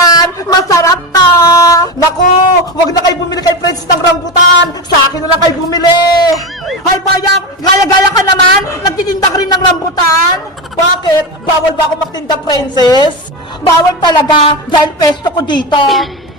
rambutan, masarap to! Naku, wag na kayo bumili kay Princess ng rambutan, sa akin na lang kayo bumili! Hay bayang, gaya-gaya ka naman, nagtitinda ka rin ng rambutan? Bakit? Bawal ba ako magtinda, Princess? Bawal talaga, dahil pesto ko dito.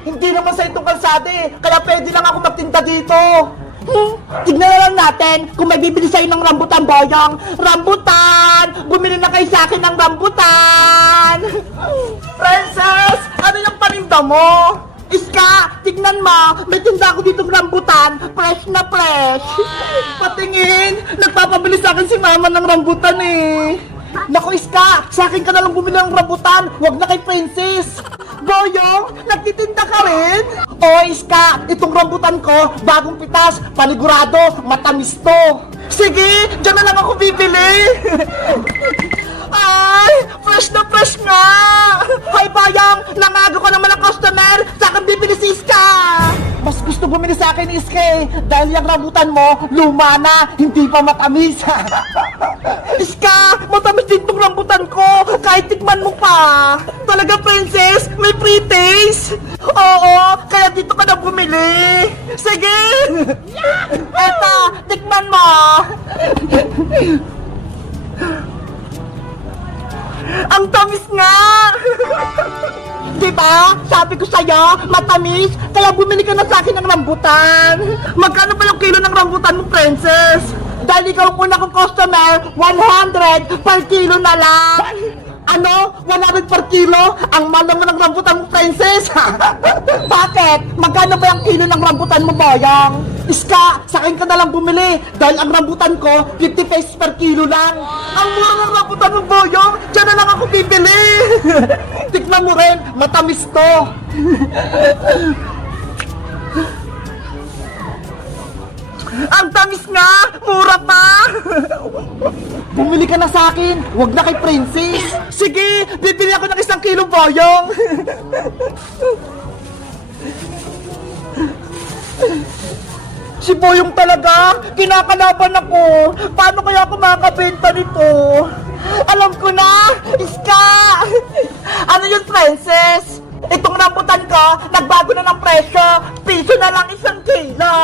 Hindi naman sa itong kalsada eh, kaya pwede lang ako magtinda dito. Tignan na lang natin kung may bibili sa'yo ng rambutan, Boyong. Rambutan! Bumili na kayo sa akin ng rambutan! Princess! Ano yung paninda mo? Iska! Tignan mo! May tinda ako ditong rambutan! Fresh na fresh! Patingin! Nagpapabili sa akin si mama ng rambutan eh! Naku, Iska! Sa akin ka na lang bumili ng rambutan! Huwag na kay Princess! Boyong, nagtitinda ka rin? Oo, Iska, itong rambutan ko, bagong pitas, panigurado, matamis to. Sige, dyan na lang ako bibili. Ay, fresh na fresh nga. Hay bayang, nangago ka naman ang customer, sa akin bibili si Iska. Mas gusto bumili sa akin, Iska eh, dahil yung rambutan mo, luma na, hindi pa matamis. Iska, matamis din tong rambutan ko, kahit tikman mo pa. Talaga, Princess, may pre-taste. Oo, kaya dito ka na bumili. Sige. Eto, tikman mo. Ang tamis nga. Diba? Sabi ko sa'yo, matamis, kaya bumili ka na sa akin ng rambutan. Magkano ba yung kilo ng rambutan mo, Princess? Dahil ikaw ang una kong customer, 100 per kilo na lang. Ano? 100 per kilo? Ang mahal naman ng rambutan mo, Princess. Bakit? Magkano ba yung kilo ng rambutan mo, Boyang? Iska, sa akin ka na lang bumili dahil ang rambutan ko, 50 pesos per kilo lang. Ang mura ng rambutan mo, Boyang, dyan na lang ako bibili. Tikman mo rin, matamis to. Ang tamis nga! Mura pa! Bumili ka na sa akin! Huwag na kay Princess! Sige! Bibili ako ng 1 kilo, Boyong! Si Boyong talaga! Kinakalaban ako! Paano kaya ako makakabenta nito? Alam ko na! Iska! Ano yun, Princess? Itong rambutan ko, nagbago na ng presyo. Piso na lang 1 kilo.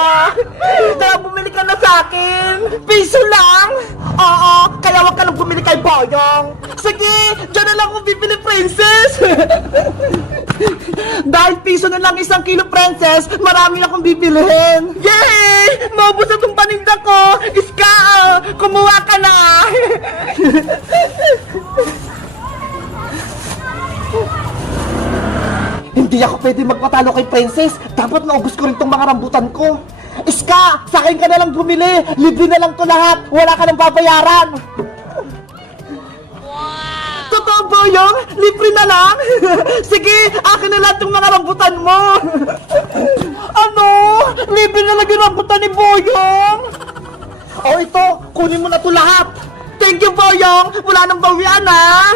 Kaya bumili ka na sa akin. Piso lang? Oo, kaya wag ka lang bumili kay Boyong. Sige, dyan na lang ako bibili, Princess. Dahil piso na lang 1 kilo, Princess, marami na akong bibilihin. Yay! Maubos na itong paninda ko. Iska, kumuha ka na. Hindi ako pwede magpatalo kay Princess. Dapat naubos ko rin tong mga rambutan ko. Iska, sa akin ka na lang bumili. Libre na lang to lahat. Wala ka nang babayaran. Wow! Totoo, Boyong? Libre na lang? Sige, akin na lahat yung mga rambutan mo. Ano? Libre na lang yung rambutan ni Boyong? O ito, kunin mo na to lahat. Thank you, Boyong. Wala nang bawian, ha?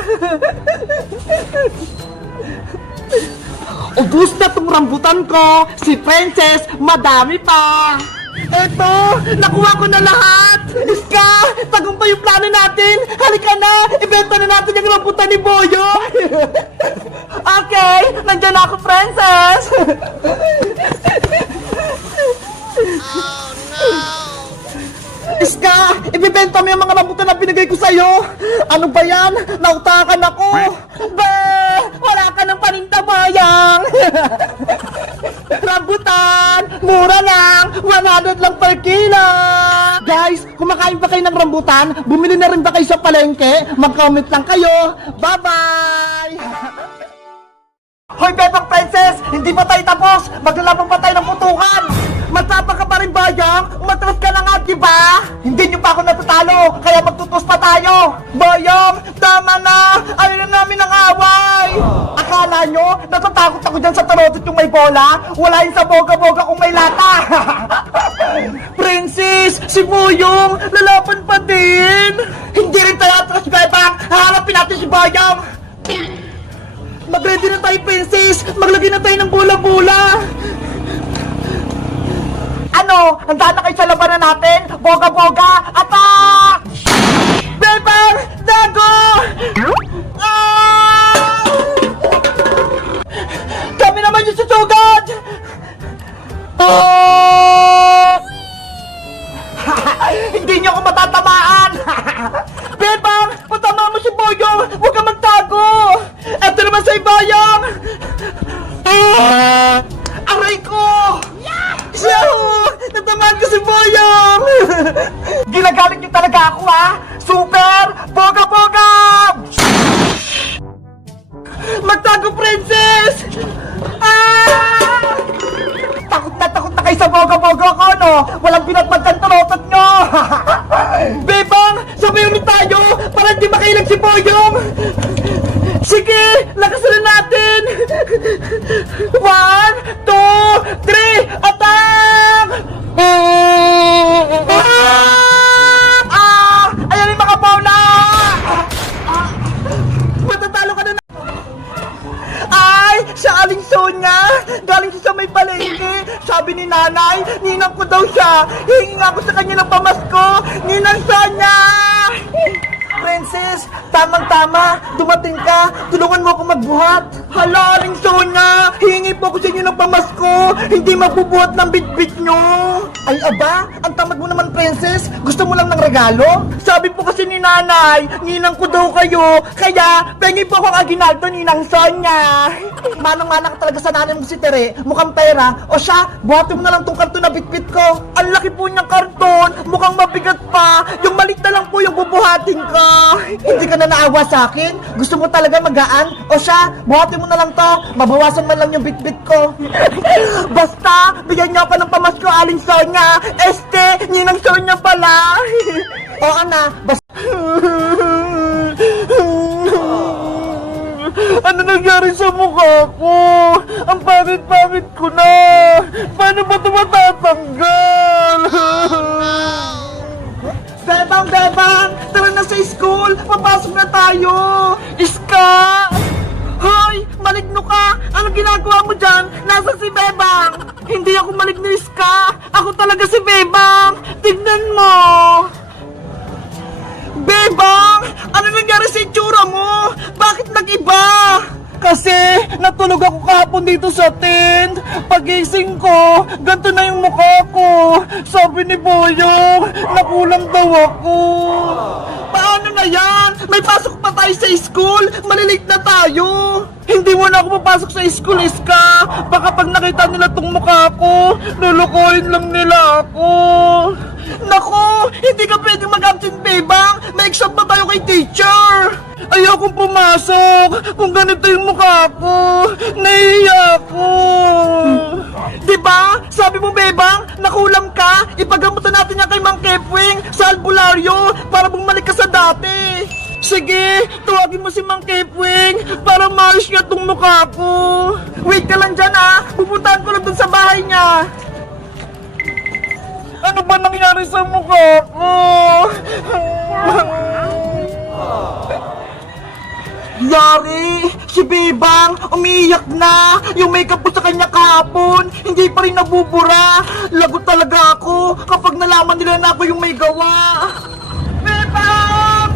Ubus na tong rambutan ko. Si Princess, madami pa. Eto, nakuha ko na lahat. Iska, tagumpay yung plano natin. Halika na, ibenta na natin yung rambutan ni Boyo. Okay, nandyan na ako, Princess. Oh, no. Iska, ibibenta mo yung mga rambutan na binigay ko sa'yo. Ano ba yan? Nautakan ako. Wala ka ng paninda, Boyong. Rambutan, mura lang, 100 lang per kilo. Guys, kumakain ba kayo ng rambutan? Bumili na rin ba kayo sa palengke? Mag-comment lang kayo. Bye-bye. Hoy, Bebang Princess, hindi pa tayo tapos. Maglalaban pa tayo ng putukan. Matapang ka pa rin, Boyong? Umatras ka na nga, diba? Hindi nyo pa ako natatalo, kaya magtutos pa tayo. Boyong, tama na. Ayaw na namin ang away. Akala nyo, natatakot ako dyan sa tarotot yung may bola? Wala yun sa boga-boga kung may lata. Princess, si Boyong, lalaban pa din. Hindi rin tayo atras, Bebang. Haharapin natin si Boyong. Mag-ready na tayo, Princess. Maglagay na tayo ng bola-bola. Ano? Handa na kayo sa labanan natin? Boga-boga! Attack! Bebang! Dago! Ah! Boyong! Huwag ka magtago! Eto naman sa'yo, Boyong! Aray ko! Yahoo! Natamaan ko si Boyong! Ginagalit niyo talaga ako, ha? Super! Boga-boga! Magtago, princess! Takot na kayo sa boga-boga ko, no? Walang pinagpagkan tulotot nyo! Bebang! Sabay ulit tayo! Para di makailag si Boyong! Sige! Lakasan na natin! 1, 2, 3! Attack! Ayan yung mga pauna! Matatalo ka na! Ay! Siya Aling Sonya! Galing siya sa may palengke! Sabi ni nanay, ninang ko daw siya! Hihingi nga ako sa kanya ng pamasko! Ninang Sonya! Princess, tamang-tama! Dumating ka! Tulungan mo ako magbuhat! Hala, Aling Sonya! Hihingi po ako sa inyo ng pamasko! Hindi magbubuhat ng bitbit nyo! Ay aba, ang tamad mo naman, Princess! Gusto mo lang ng regalo? Sabi po kasi ni nanay, ninang ko daw kayo! Kaya, pengi po akong aginaldo, Ninang Sonya! Manang-mana ka talaga sa nanay mo si Tere, mukhang pera. O siya, buhatin mo na lang tong karton na bitbit ko. Ang laki po niyang karton, mukhang mabigat pa. Yung maliit na lang po yung bubuhatin ko. Hindi ka na naawa sa akin? Gusto mo talaga magaan? O siya, buhatin mo na lang to. Mabawasan man lang yung bitbit ko. Basta, bigyan niyo ako ng pamasko, Aling Sonya. Ninang Sonya pala. Oo na, basta. Ano nangyari sa mukha ko? Ang pangit-pangit ko na! Paano ba ito matatanggal? Bebang! Tara na sa school! Papasok na tayo! Iska! Hoy! Maligno ka! Anong ginagawa mo dyan? Nasa si Bebang! Hindi ako maligno, Iska! Ako talaga si Bebang! Tignan mo! Bebang! Ano nangyari sa itsura mo? Bakit nag-iba? Kasi natulog ako kahapon dito sa tent. Pagising ko, ganito na yung mukha ko. Sabi ni Boyong, nakulang daw ako. Paano na yan? May pasok pa tayo sa school. Malilate na tayo. Hindi mo na ako mapasok sa school, Iska. Baka pag nakita nila tong mukha ko, lulukoyin lang nila ako. Naku, hindi ka pwedeng mag-absent, Bebang. May exam pa tayo kay teacher. Ayokong pumasok kung ganito yung mukha ko. Nahihiya ko. Diba? Sabi mo, Bebang, nakulam ka. Ipagamutan natin yan kay Mang Kepwing sa albularyo para bumalik ka sa dati. Sige, tawagin mo si Mang Kepwing para maalis niya tong mukha ko. Wait ka lang dyan, ha. Pupuntahan ko lang dun sa bahay niya. Ano ba nangyari sa mukha ko? Yari! Si Bebang, umiiyak na! Yung makeup ko sa kanya kahapon, hindi pa rin nabubura! Lagot talaga ako kapag nalaman nila na ako yung may gawa! Bebang!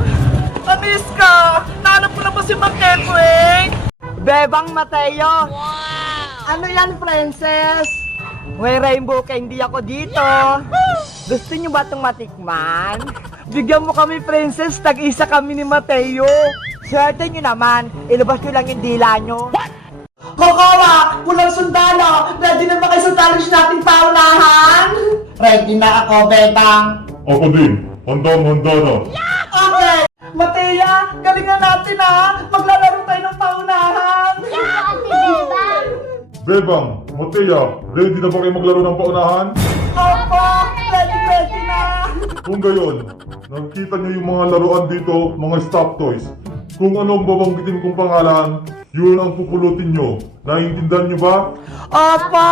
Anis ka! Nahanap ko na ba si Mang Kepwing? Bebang Mateo! Wow! Ano yan, princess? May rainbow candy ako dito. Gusto niyo ba itong matikman? Bigyan mo kami, princess. Tag-isa kami ni Mateo. Swerte niyo naman. Ilabas niyo lang yung dila niyo. Kokowa! Pulang sundalo! Ready na ba kayo sa challenge nating paunahan? Ready na ako, Bebang. Ako din. Handang-handa na. Okay! Matea, galingan natin, ha! Maglalaro tayo ng paunahan! Bebang, Matea, ready na ba kayo maglaro ng paunahan? Opo! Ready na! Kung gayon, nakikita niyo yung mga laruan dito, mga stop toys. Kung anong babanggitin kong pangalan, yun ang pupulutin nyo. Naiintindihan nyo ba? Opo!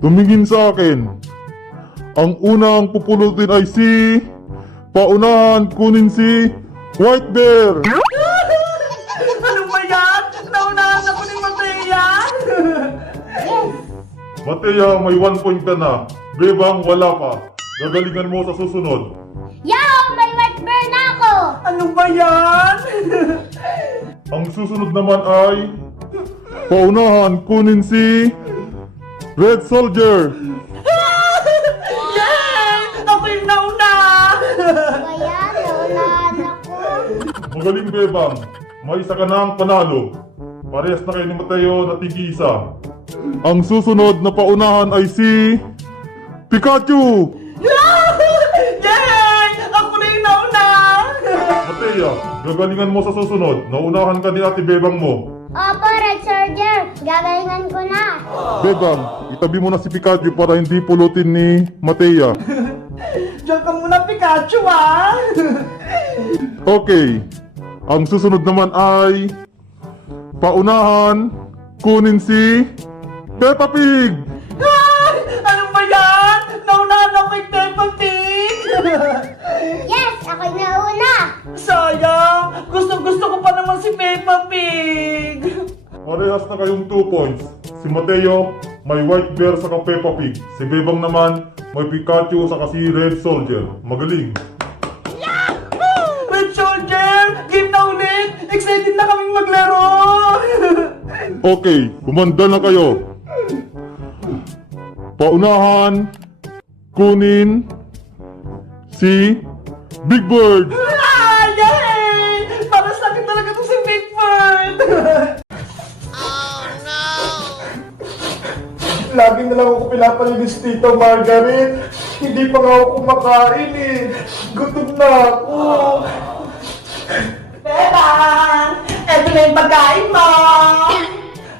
Tumingin sa akin. Ang unang pupulutin ay si... Paunahan, kunin si... White Bear! Ano ba yan? Naunahan ako ni Matea! Matea, may 1 point ka na. Bebang, wala pa. Gagalingan mo sa susunod. Yaw! May white bear na ako! Ano ba yan? Ang susunod naman ay... Paunahan, kunin si... Red Soldier! Yay! Ako yung nauna! Kaya naunahan ako. Magaling, Bebang. May isa ka ng panalo. Parehas na kayo ni Mateo na tig-isa. Ang susunod na paunahan ay si... Pikachu! Yay! Ako na yung nauna! Matea, gagalingan mo sa susunod. Naunahan ka ni Ate Bebang mo. Opo, Red Soldier. Gagalingan ko na. Bebang, itabi mo na si Pikachu para hindi pulutin ni Matea. Diyan ka muna, Pikachu, ah! Okay. Ang susunod naman ay... Paunahan, kunin si... Peppa Pig! Ay! Ano ba yan? Naunahan ako kay Peppa Pig! Yes, ako'y nauna. Sayang! Gusto ko pa naman si Peppa Pig! Parehas na kayong 2 points. Si Mateo, may White Bear sa Peppa Pig. Si Bebang naman, may Pikachu sa si Red Soldier. Magaling. Red Soldier! Game na ulit! Excited na kaming maglaro! Okay, kumanda na kayo. Paunahan, kunin si Big Bird. Ah! Yay! Para sa akin talaga to si Big Bird! Lagi na lang ako pinapalinis dito, Margaret. Hindi pa nga ako kumakain eh. Gutom na ako. Bebang! Eto na yung pagkain mo!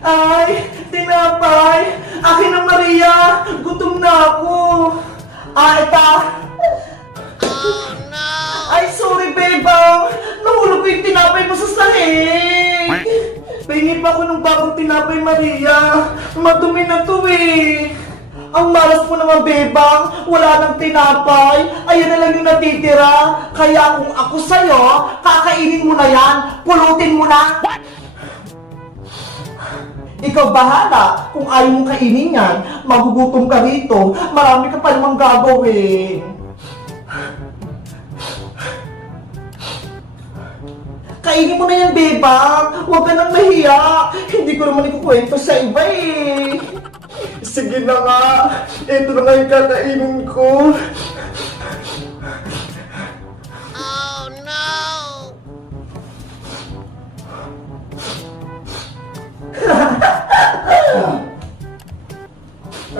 Ay, tinapay! Akin na, Maria! Gutom na ako! Ito! Ay, sorry, Bebang! Nahulog ko yung tinapay mo sa sahig! Pahingi pa ako ng bagong tinapay, Maria! Madumi na to eh! Ang malas mo naman, Bebang! Wala nang tinapay! Ayan na lang yung natitira! Kaya kung ako sa'yo, kakainin mo na yan! Pulutin mo na! Ikaw bahala! Kung ayaw mong kainin yan, magugutom ka rito! Marami ka pa namang gagawin! Kainin mo na yan, Bebang! Huwag ka nang mahiya! Hindi ko naman ikukwento sa iba eh! Sige na nga! Ito na nga yung kakainin ko!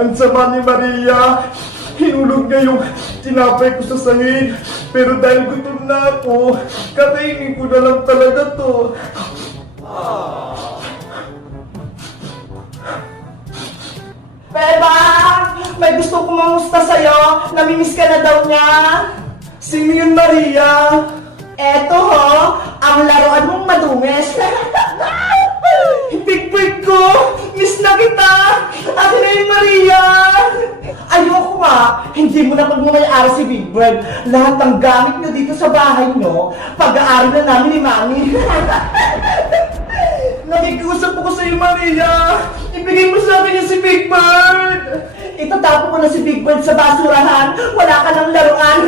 Ang sama ni Maria! Hinulog niya yung tinapay ko sa sahig. Pero dahil gutom na ako, kakainin ko na lang talaga to. Bebang! May gusto kong mamusta sa'yo. Namimiss ka na daw niya. Sino yun, Maria? Eto ho, ang laruan mong madungis. Big Bird ko! Miss na kita! Ako na yun, Maria! Ayoko nga, hindi mo na pagmamayari si Big Bird. Lahat ng gamit nyo dito sa bahay nyo, pag-aari na namin ni Mami. Nakikusap ko sa iyo, Maria! Ibigay mo sa akin yung si Big Bird! Itatapon ko na si Big Bird sa basurahan. Wala ka ng laruan.